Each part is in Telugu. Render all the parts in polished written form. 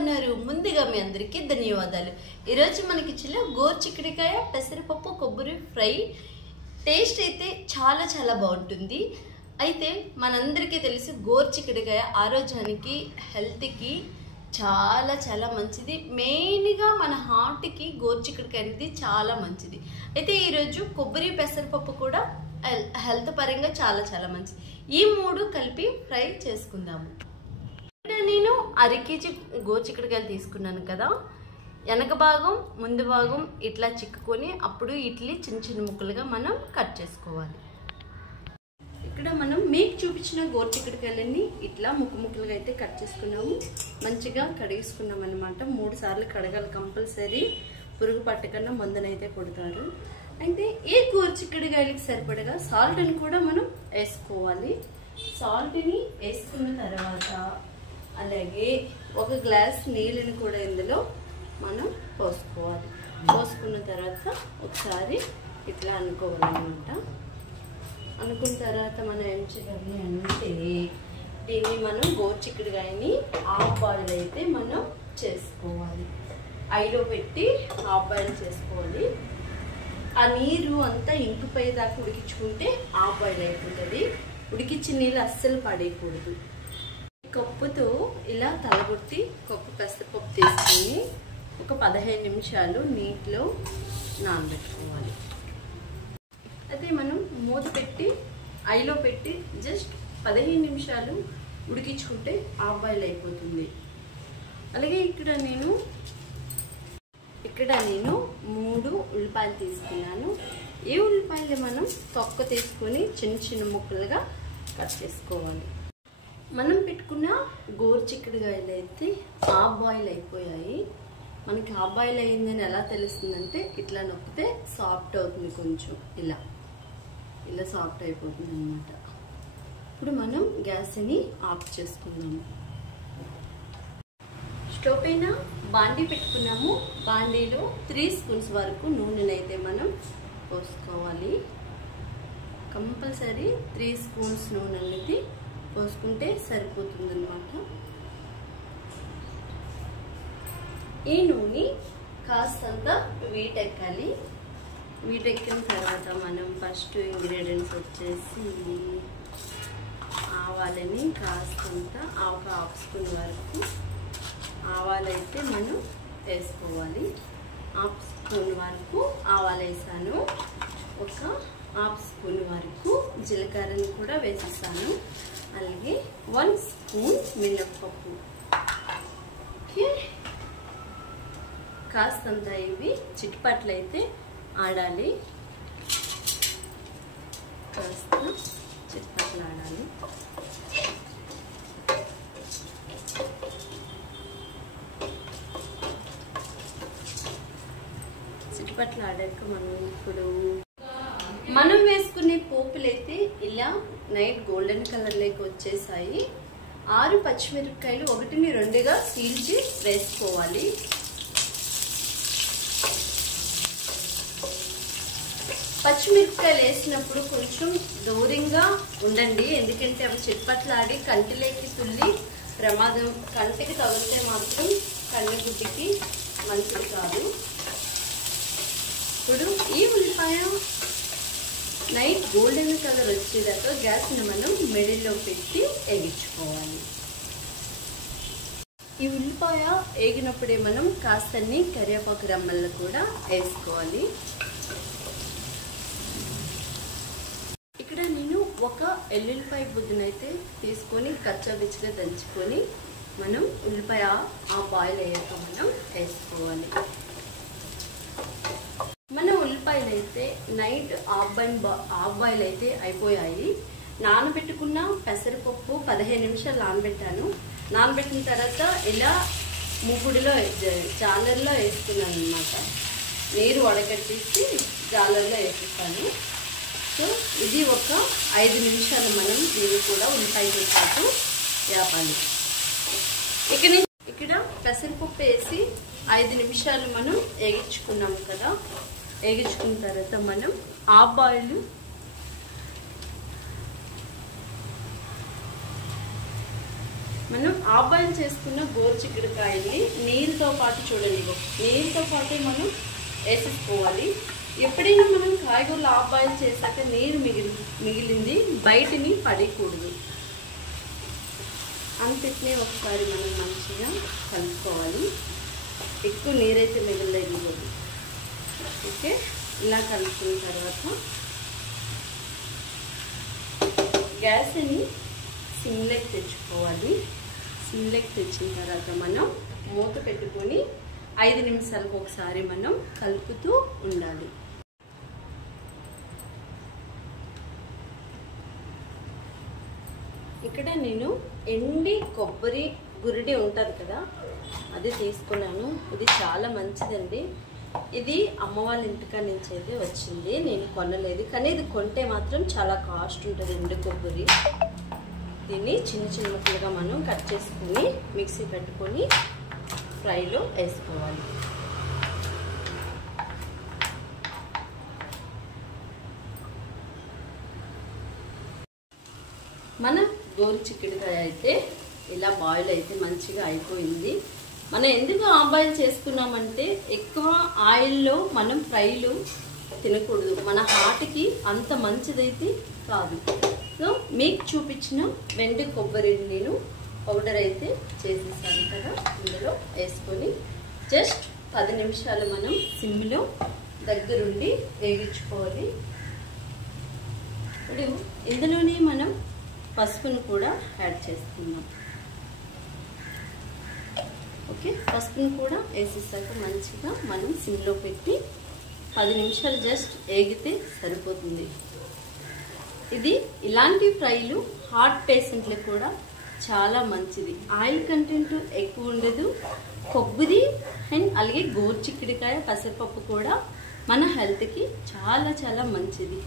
ఉన్నారు? ముందుగా మీ అందరికీ ధన్యవాదాలు. ఈరోజు మనకి గోరుచిక్కుడుకాయ పెసరపప్పు కొబ్బరి ఫ్రై టేస్ట్ అయితే చాలా చాలా బాగుంటుంది. అయితే మనందరికీ తెలుసు గోరుచిక్కుడుకాయ ఆరోగ్యానికి హెల్త్కి చాలా చాలా మంచిది. మెయిన్గా మన హార్ట్కి గోరుచిక్కుడుకాయ అనేది చాలా మంచిది. అయితే ఈరోజు కొబ్బరి పెసరపప్పు కూడా హెల్త్ పరంగా చాలా చాలా మంచిది. ఈ మూడు కలిపి ఫ్రై చేసుకుందాము. ఇక్కడ నేను 1/2 kg గోరుచిక్కుడుకాయలు తీసుకున్నాను కదా. వెనక భాగం ముందు భాగం ఇట్లా చిక్కుకొని అప్పుడు ఇట్లీ చిన్న చిన్న ముక్కలుగా మనం కట్ చేసుకోవాలి. ఇక్కడ మనం మీకు చూపించిన గోరుచిక్కుడుకాయలన్నీ ఇట్లా ముక్కలుగా అయితే కట్ చేసుకున్నాము. మంచిగా కడిగేసుకున్నాం అనమాట. 3 సార్లు కడగాలి కంపల్సరీ. పురుగు పట్టకన్నా మందునైతే కొడతారు. అయితే ఈ గోరుచిక్కుడుకాయలకి సరిపడగా సాల్ట్ని కూడా మనం వేసుకోవాలి. సాల్ట్ని వేసుకున్న తర్వాత అలాగే 1 గ్లాస్ నీళ్ళని కూడా ఇందులో మనం పోసుకోవాలి. పోసుకున్న తర్వాత ఒకసారి ఇట్లా అనుకోవాలన్నమాట. అనుకున్న తర్వాత మనం ఏం చేయాలి అంటే దీన్ని మనం గోరుచిక్కుడుకాయని హాఫ్ బాయిల్ అయితే మనం చేసుకోవాలి. ఐలో పెట్టి హాఫ్ బాయిల్ చేసుకోవాలి. ఆ నీరు అంతా ఇంకిపోయేదాకా ఉడికించుకుంటే హాఫ్ బాయిల్ అయిపోతుంది. ఉడికించిన నీళ్ళు అస్సలు పడేయకూడదు. కప్పుతో ఇలా తలగొట్టి కప్పు పెసరపప్పు తీసుకొని ఒక 15 నిమిషాలు నీటిలో నానబెట్టుకోవాలి. అయితే మనం మూత పెట్టి ఐలో పెట్టి జస్ట్ 15 నిమిషాలు ఉడికించుకుంటే హాఫ్ బాయిల్ అయిపోతుంది. అలాగే ఇక్కడ నేను 3 ఉల్లిపాయలు తీసుకున్నాను. ఈ ఉల్లిపాయలు మనం తొక్క తీసుకొని చిన్న చిన్న ముక్కలుగా కట్ చేసుకోవాలి. మనం పెట్టుకున్న గోరుచిక్కుడుకాయలు అయితే హాఫ్ బాయిల్ అయిపోయాయి. మనకి హాఫ్ బాయిల్ అయ్యిందని ఎలా తెలుస్తుందంటే ఇట్లా నొక్కితే సాఫ్ట్ అవుతుంది. కొంచెం ఇలా సాఫ్ట్ అయిపోతుంది అన్నమాట. ఇప్పుడు మనం గ్యాస్ని ఆఫ్ చేసుకుందాము. స్టవ్ పైన బాండీ పెట్టుకున్నాము. బాండీలో 3 స్పూన్స్ వరకు నూనెనైతే మనం పోసుకోవాలి. కంపల్సరీ 3 స్పూన్స్ నూనె అనేది పోసుకుంటే సరిపోతుంది అన్నమాట. ఈ నూనె కాస్తంత వీటెక్కాలి. వీటెక్కిన తర్వాత మనం ఫస్ట్ ఇంగ్రీడియంట్స్ వచ్చేసి ఆవాలని కాస్తంత ఒక హాఫ్ స్పూన్ వరకు ఆవాలైతే మనం వేసుకోవాలి. హాఫ్ స్పూన్ వరకు ఆవాలు వేసాను. ఒక హాఫ్ స్పూన్ వరకు జీలకర్రని కూడా వేసేసాను. అలాగే 1 స్పూన్ మినప్పప్పు. ఓకే, కాస్తంత ఇవి చిట్పట్లు అయితే ఆడాలి. కాస్త చిట్పట్లు ఆడాలి. చిట్పట్లు ఆడాక మనం వేసుకునే పోపులైతే ఇలా నైట్ గోల్డెన్ కలర్లోకి వచ్చేసాయి. 6 పచ్చిమిరపకాయలు 1ని 2గా చీల్చి వేసుకోవాలి. పచ్చిమిరపకాయలు వేసినప్పుడు కొంచెం దూరంగా ఉండండి. ఎందుకంటే అవి చిట్పట్లాడి కంటిలోకి తుల్లి ప్రమాదం. కంటికి తగిలితే మాత్రం కళ్ళగుడ్డికి మంచిది కాదు. ఇప్పుడు ఈ ఉల్లిపాయ నైట్ గోల్డెన్ కలర్ వచ్చేదాకా గ్యాస్ని మనం మిడిల్లో పెట్టి వేగించుకోవాలి. ఈ ఉల్లిపాయ వేగినప్పుడే మనం కాస్తన్ని కరివేపాకు రెమ్మలను కూడా వేసుకోవాలి. ఇక్కడ నేను ఒక ఎల్లుల్లిపాయ బుద్ధినైతే తీసుకొని కచ్చాబిచ్చిగా దంచుకొని మనం ఉల్లిపాయ ఆ బాయిల్ అయ్యాక మనం వేసుకోవాలి. మన ఉల్లిపాయలు అయితే నైట్ హాఫ్ బాయిల్ అయితే అయిపోయాయి. నానబెట్టుకున్న పెసరపప్పు 15 నిమిషాలు నానబెట్టాను. నానబెట్టిన తర్వాత ఇలా మూకుడిలో జాలర్లో వేసుకున్నాను అన్నమాట. నీరు వడగట్టేసి జాలర్లో వేసేస్తాను. సో ఇది ఒక 5 నిమిషాలు మనం దీన్ని కూడా ఉల్లిపాయతో పాటు వేపాలి. ఇక్కడ పెసరపప్పు వేసి 5 నిమిషాలు మనం వేగించుకున్నాము కదా. వేగించుకున్న తర్వాత మనం హాఫ్ బాయిల్ మనం హాఫ్ బాయిల్ చేసుకున్న గోరుచిక్కుడుకాయల్ని నీరుతో పాటు చూడండి, నీరుతో పాటే మనం వేసేసుకోవాలి. ఎప్పుడైనా మనం కాయగూరలు హాఫ్ బాయిల్ చేశాక నీరు మిగిలింది బయటిని పడకూడదు. అంతటినే ఒకసారి మనం మంచిగా కలుపుకోవాలి. ఎక్కువ నీరైతే మిగిలింది. ఓకే, ఇలా కలుపుకున్న తర్వాత గ్యాస్ని సిమ్లోకి తెచ్చుకోవాలి. సిమ్లోకి తెచ్చిన తర్వాత మనం మూత పెట్టుకొని 5 నిమిషాలకు ఒకసారి మనం కలుపుతూ ఉండాలి. ఇక్కడ నేను ఎండి కొబ్బరి గురిడి ఉంటుంది కదా, అది తీసుకున్నాను. ఇది చాలా మంచిదండి. ఇది అమ్మ వాళ్ళ ఇంటికాడ నుంచి అయితే వచ్చింది, నేను కొనలేదు. కానీ ఇది కొంటే మాత్రం చాలా కాస్ట్ ఉంటుంది ఎండు కొబ్బరి. దీన్ని చిన్న చిన్న ముక్కలుగా మనం కట్ చేసుకుని మిక్సీ పెట్టుకొని ఫ్రైలో వేసుకోవాలి. మన గోరుచిక్కుడుకాయ అయితే ఇలా బాయిల్ అయితే మంచిగా అయిపోయింది. మనం ఎందుకు హాఫ్ బాయిల్ చేసుకున్నామంటే ఎక్కువ ఆయిల్లో మనం ఫ్రైలు తినకూడదు, మన హార్ట్కి అంత మంచిదైతే కాదు. సో మీకు చూపించిన వెండి కొబ్బరి నేను పౌడర్ అయితే చేసేసాను కదా, ఇందులో వేసుకొని జస్ట్ 10 నిమిషాలు మనం సిమ్లో దగ్గరుండి వేగించుకోవాలి. ఇప్పుడు ఇందులోనే మనం పసుపును కూడా యాడ్ చేస్తున్నాం. ఓకే, పసుపును కూడా వేసేసాక మంచిగా మనం సిమ్లో పెట్టి 10 నిమిషాలు జస్ట్ వేగితే సరిపోతుంది. ఇది ఇలాంటి ఫ్రైలు హార్ట్ పేషెంట్లకు కూడా చాలా మంచిది. ఆయిల్ కంటెంట్ ఎక్కువ ఉండదు. కొబ్బరి అండ్ అలాగే గోరుచిక్కుడుకాయ పెసరపప్పు కూడా మన హెల్త్కి చాలా చాలా మంచిది.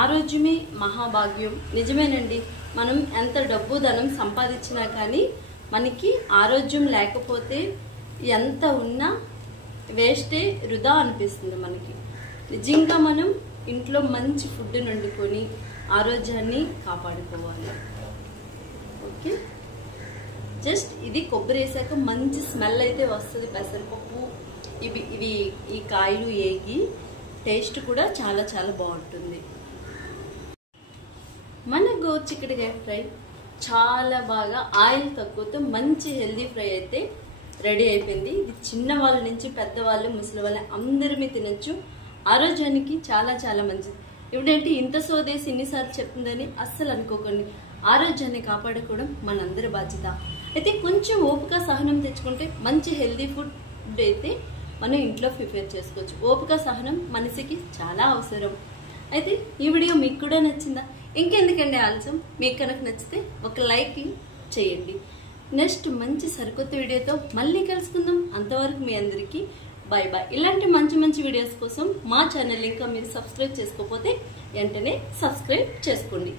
ఆరోగ్యమే మహాభాగ్యం. నిజమేనండి, మనం ఎంత డబ్బు ధనం సంపాదించినా కానీ మనకి ఆరోగ్యం లేకపోతే ఎంత ఉన్నా వేస్టే, వృధా అనిపిస్తుంది మనకి. నిజంగా మనం ఇంట్లో మంచి ఫుడ్ వండుకొని ఆరోగ్యాన్ని కాపాడుకోవాలి. ఓకే, జస్ట్ ఇది కొబ్బరి వేసాక మంచి స్మెల్ అయితే వస్తుంది. పెసరపప్పు ఇవి ఈ కాయలు ఏగి టేస్ట్ కూడా చాలా చాలా బాగుంటుంది. మన గోరుచిక్కుడుకాయ ఫ్రై చాలా బాగా ఆయిల్ తక్కువతో మంచి హెల్దీ ఫ్రై అయితే రెడీ అయిపోయింది. ఇది చిన్న వాళ్ళ నుంచి పెద్దవాళ్ళు ముసలి వాళ్ళు అందరిమీ తినచ్చు. ఆరోగ్యానికి చాలా చాలా మంచిది. ఇప్పుడేంటి ఇంత సోదేసి ఇన్నిసార్లు చెప్తుందని అస్సలు అనుకోకండి. ఆరోగ్యాన్ని కాపాడుకోవడం మనందరి బాధ్యత. అయితే కొంచెం ఓపిక సహనం తెచ్చుకుంటే మంచి హెల్దీ ఫుడ్ అయితే మనం ఇంట్లో ప్రిపేర్ చేసుకోవచ్చు. ఓపిక సహనం మనిషికి చాలా అవసరం. అయితే ఈ వీడియో మీకు కూడా నచ్చిందా? ఇంకెందుకండి ఆలస్యం, మీకు కనుక నచ్చితే ఒక లైక్ చేయండి. నెక్స్ట్ మంచి సరికొత్త వీడియోతో మళ్ళీ కలుసుకుందాం. అంతవరకు మీ అందరికీ బాయ్ బాయ్. ఇలాంటి మంచి మంచి వీడియోస్ కోసం మా ఛానల్ ఇంకా మీరు సబ్స్క్రైబ్ చేసుకోకపోతే వెంటనే సబ్స్క్రైబ్ చేసుకోండి.